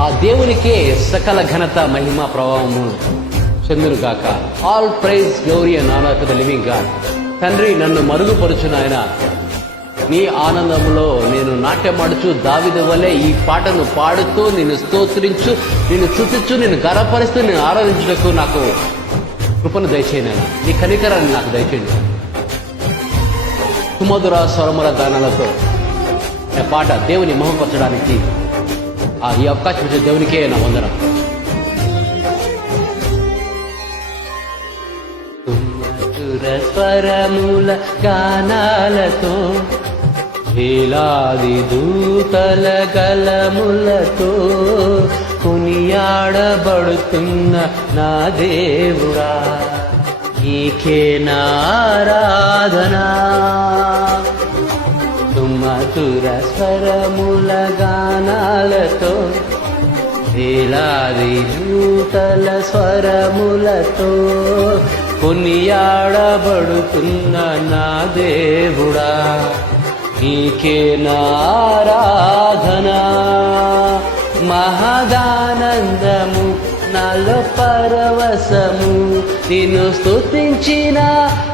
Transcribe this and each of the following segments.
ఆ దేవునికే సకల ఘనత మహిమ ప్రభావము చెందును గాక all praise glory and honour to the living God తండ్రి నన్ను మరుగుపరుచును ఆయన. నీ ఆనందంలో నేను నాట్యమాడుచు దావిది వలె ఈ పాటను పాడుతూ నేను స్తోత్రించు నేను చుతిచ్చు నేను గరపరుస్తూ నేను ఆరాధించుటకు నాకు కృపను దయచేయను నీ కనికరాన్ని నాకు దయచేయండి. సుమధుర స్వరముల గానాలతో ఆ పాట దేవుని మహపరచడానికి ఆ ఈ అవకాశం ఇచ్చిన దేవునికే నా వందనం. స్వరముల గానాలతో వేలాది దూతల గలములతో కొనియాడబడుతున్న నా దేవుడా నీకే నారాధనా మధుర స్వరముల గానాలతో వేలాది దూతల స్వరములతో కొనియాడబడుతున్న నా దేవుడా నీకే నారాధనా మహదానందము నాలో పరవశము నిన్ను స్తుతించిన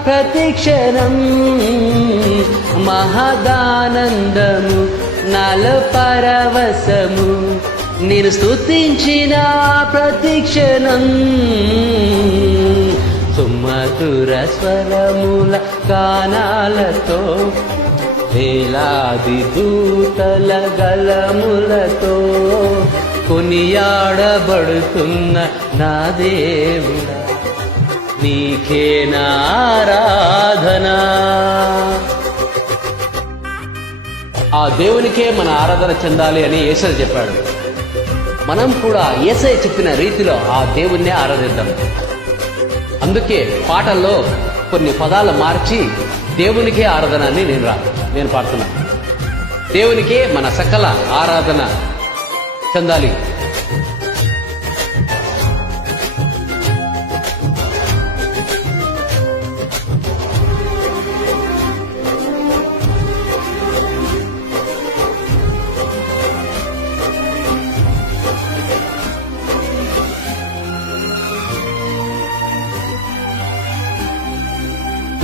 ప్రతిక్షణం మహదానందము నాలో పరవశము నేను స్థుతించిన ప్రతిక్షణం సుమధుర స్వరముల గానాలతో వేలాది దూతల గలములతో కొనియాడబడుతున్న నా దేవుడా. నీకేనారాధనా ఆ దేవునికే మన ఆరాధన చెందాలి అని ఏసై చెప్పాడు. మనం కూడా ఏసై చెప్పిన రీతిలో ఆ దేవుణ్ణే ఆరాధిద్దాం. అందుకే పాటల్లో కొన్ని పదాలు మార్చి దేవునికే ఆరాధన అని నేను రా నేను పాడుతున్నాను దేవునికే మన సకల ఆరాధన చెందాలి.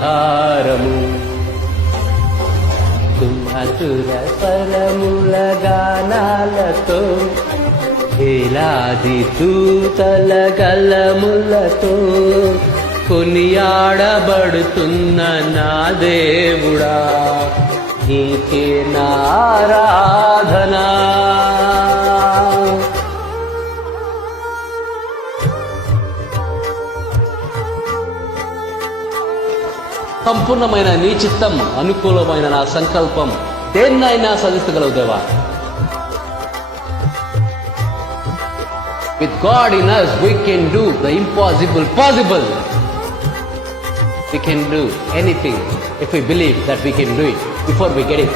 నాధారము తుమతుర పరముల గానాలతో వేలాది దూతల గలములతో కొనియాడబడుతున్న నా దేవుడా. నీకే నారా సంపూర్ణమైన నీ చిత్తం అనుకూలమైన నా సంకల్పం దేన్నైనా సాధించగలవు దేవా with God in us we can do the impossible possible we can do anything if we believe that we can do it before we get it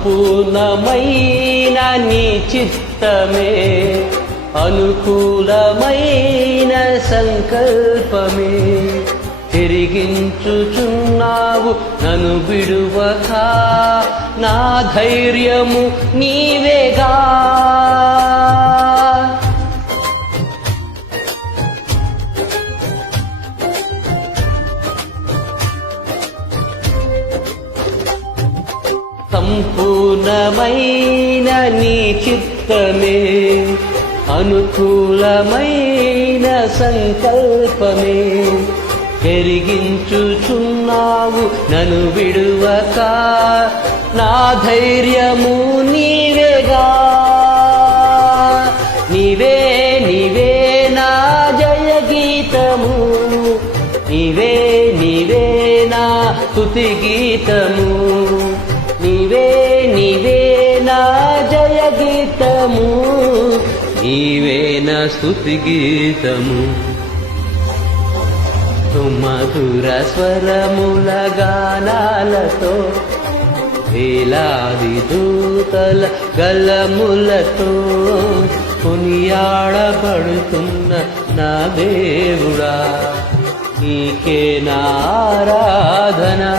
సంపూర్ణమైన నీ చిత్తమే అనుకూలమైన సంకల్పమే. తిరిగించుచున్నావు నన్ను విడువక నా ధైర్యము నీవేగా. సంపూర్ణమైన నీ చిత్తమే అనుకూలమైన సంకల్పమే. పెరిగించుచున్నావు నను విడువక నా ధైర్యము నీవేగా. నీవే నీవే నా జయ గీతము నీవే నీవే నా స్తుతి గీతము. గీతము నీవేన స్థుతి గీతము. సుమధుర స్వరముల గానాలతో వేలాది దూతల గలములతో కొనియాడబడుతున్న నా దేవుడా నీకే నారాధనా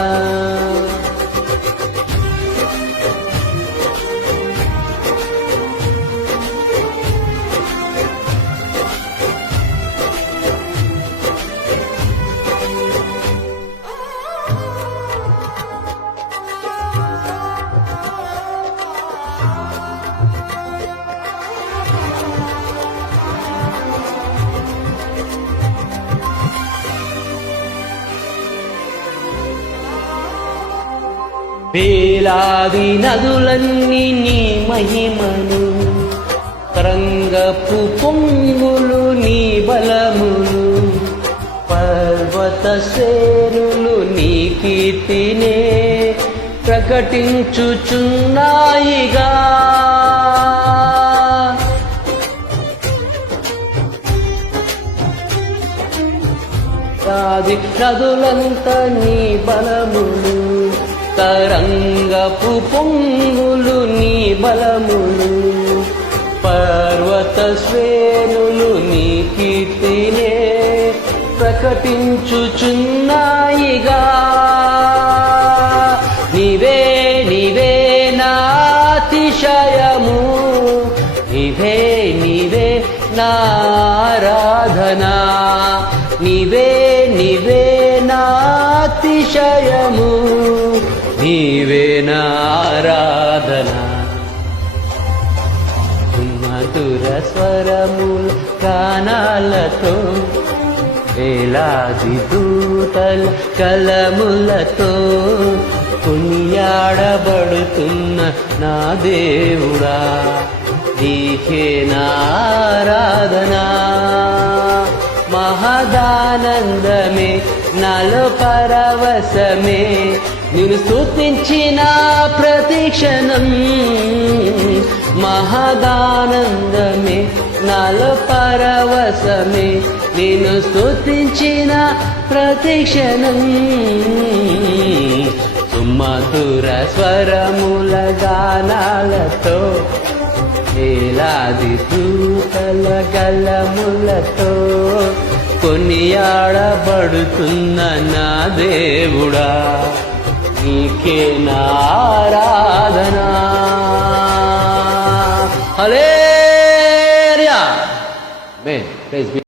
వేలాది నదులన్నీ నీ మహిమను తరంగపు పొంగులు నీ బలములు పర్వత శ్రేణులు నీ కీర్తినే ప్రకటించుచున్నాయిగా. నదులంత నీ బలములు తరంగపు పొంగులు నీ బలములు పర్వత శ్రేణులు నీ కీర్తినే ప్రకటించుచున్నాయిగా. నీవే నీవే నాతిశయము నీవే నీవే నారాధనా నీవే నీవే నాతిశయము ఆరాధన. మధుర స్వరముల గానాలతో వేలాది దూతల కలములతో కొనియాడబడుతున్న నా దేవుడా నీకే నారాధనా మహదానందమే నాలో పరవశమే నేను స్థుతించిన ప్రతిక్షణం మహదానందమే నాలో పరవశమే. నేను స్థుతించిన ప్రతిక్షణం సుమధుర స్వరముల గానాలతో వేలాది దూతల గలములతో కొనియాడబడుతున్న నా దేవుడా. నీకే నారాధనా హలే ప్రైజ్